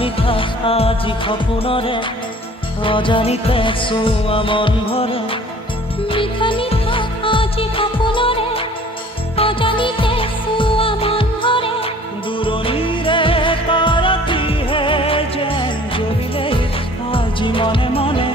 মিঠা আজি সপোনৰে অজানিতে চোৱা মন ভৰে মিঠা মিঠা আজি সপোনৰে অজানিতে চোৱা মন ভৰে দূৰণিৰে তৰাটিহে যেন জ্বলিলে আজি মনে মনে